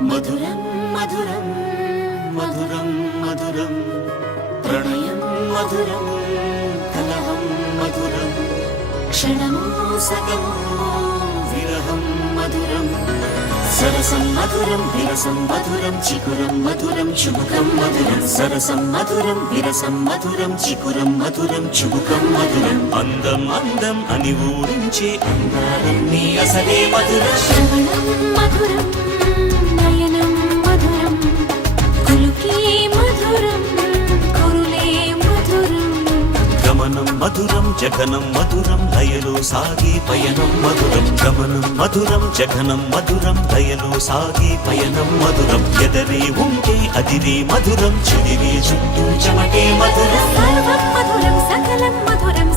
మధురం మధురం మధురం మధురం ప్రణయం మధురం కలహం మధురం క్షణము సగము విరహం మధురం సరసం మధురం విరసం మధురం చికురం మధురం చుబుకం మధురం సరసం మధురం విరసం మధురం చికురం మధురం చుబుకం మధురం అందం అందం అని ఊరించే అందాలన్నీ అసలే మధురం శ్రవణం మధురం నయనం మధురం కులుకే మధురం కురులే మధురం గమనం మధురం జగనం మధురం లయలో సాగే పయనం మధురం గమనం మధురం జగనం మధురం లయలో సాగే పయనం మధురం ఎదరే ఉంటే అదిరే మధురం చెదిరే చుట్టూ చెమటే మధురం సర్వం మధురం సకలం మధురం